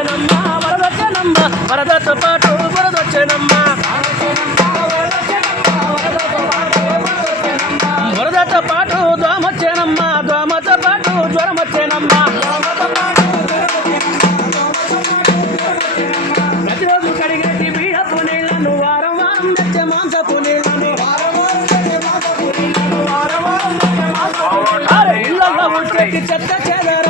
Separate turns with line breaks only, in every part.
వరదొచ్చేనమ్మా వరదొచ్చేనమ్మా వరదతో పాటు వరదొచ్చేనమ్మా. వరదతో పాటు దోమొచ్చేనమ్మా దోమతో పాటు జ్వరం వచ్చేనమ్మా ప్రతిరోజు కడిగేటి బీడపు నీళ్ళను వారం వారం తెచ్చే మాంసపు నీళ్ళను. ఇళ్ళల్లో చెత్త చెదారం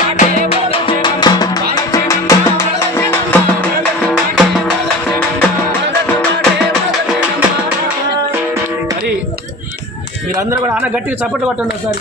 పాటే వరదొచ్చేనమ్మా. వరదతో మరి మీరందరూ కూడా ఆన గట్టిగా చప్పట్లు కొట్టండి ఒకసారి